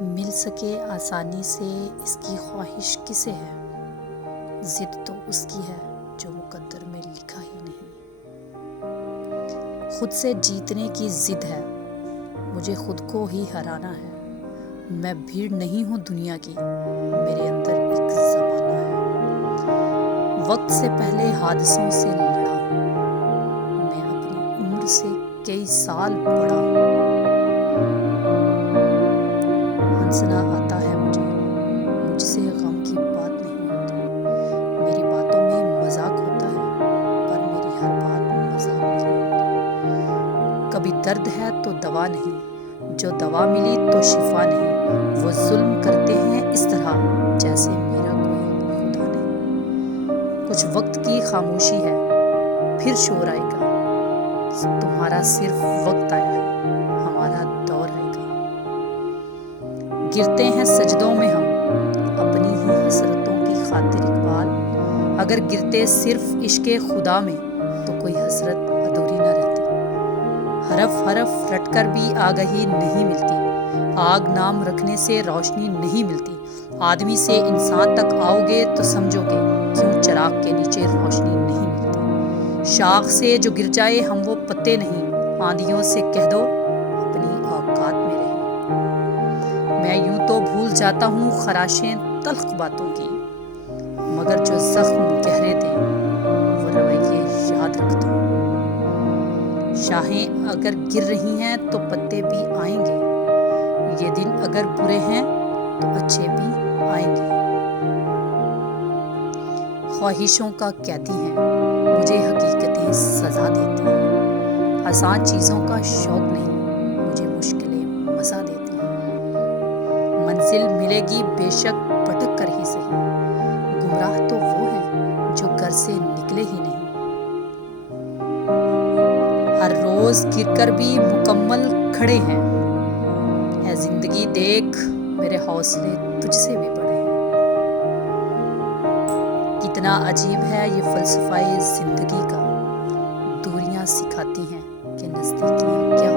مل سکے آسانی سے اس کی خواہش کسے ہے؟ ضد تو اس کی ہے جو مقدر میں لکھا ہی نہیں۔ خود سے جیتنے کی ضد ہے، مجھے خود کو ہی ہرانا ہے۔ میں بھیڑ نہیں ہوں دنیا کی، میرے اندر ایک زمانہ ہے۔ وقت سے پہلے حادثوں سے لڑا ہوں، میں اپنی عمر سے کئی سال بڑا ہوں۔ ہنسنا آتا ہے مجھ سے غم کی بات نہیں ہوتی۔ میری باتوں میں مذاق ہوتا ہے، پر میری ہر بات مذاق نہیں ہوتی۔ کبھی درد ہے تو دوا نہیں، جو دوا ملی تو شفا نہیں۔ وہ ظلم کرتے ہیں اس طرح جیسے میرا کوئی خدا نہیں۔ کچھ وقت کی خاموشی ہے، پھر شور آئے گا۔ تمہارا صرف وقت آیا ہے، ہمارا دور آئے گا۔ گرتے ہیں سجدوں میں ہم اپنی ہی حسرتوں کی خاطر اقبال۔ اگر گرتے صرف عشق خدا میں تو کوئی حسرت ادھوری نہ رہتی۔ حرف حرف رٹ کر بھی آگہی نہیں ملتی، آگ نام رکھنے سے روشنی نہیں ملتی۔ آدمی سے انسان تک آؤ گے تو سمجھو گے کیوں چراغ کے نیچے روشنی نہیں ملتی۔ شاخ سے جو گر جائے ہم وہ پتے نہیں، آندھیوں سے کہہ دو اپنی اوقات میں رہیں۔ میں یوں تو بھول جاتا ہوں خراشیں تلخ باتوں کی، مگر جو زخم گہرے دیں وہ رویے یاد رکھتا ہوں۔ شاخیں اگر گر رہی ہیں تو پتے بھی آئیں گے، یہ دن اگر برے ہیں تو اچھے بھی آئیں گے۔ خواہشوں کا قیدی ہیں، مجھے حقیقتیں سزا دیتی ہیں۔ آسان چیزوں کا شوق نہیں، مجھے مشکلیں مزہ دیتی ہیں۔ منزل ملے گی بے شک بھٹک کر ہی صحیح، گمراہ تو وہ ہیں جو گھر سے نکلے ہی نہیں۔ ہر روز گر کر بھی مکمل کھڑے ہیں، اے زندگی دیکھ میرے حوصلے تجھ سے بھی بڑے ہیں۔ کتنا عجیب ہے یہ فلسفہ زندگی کا، دوریاں سکھاتی ہیں کہ نزدیکیاں کیا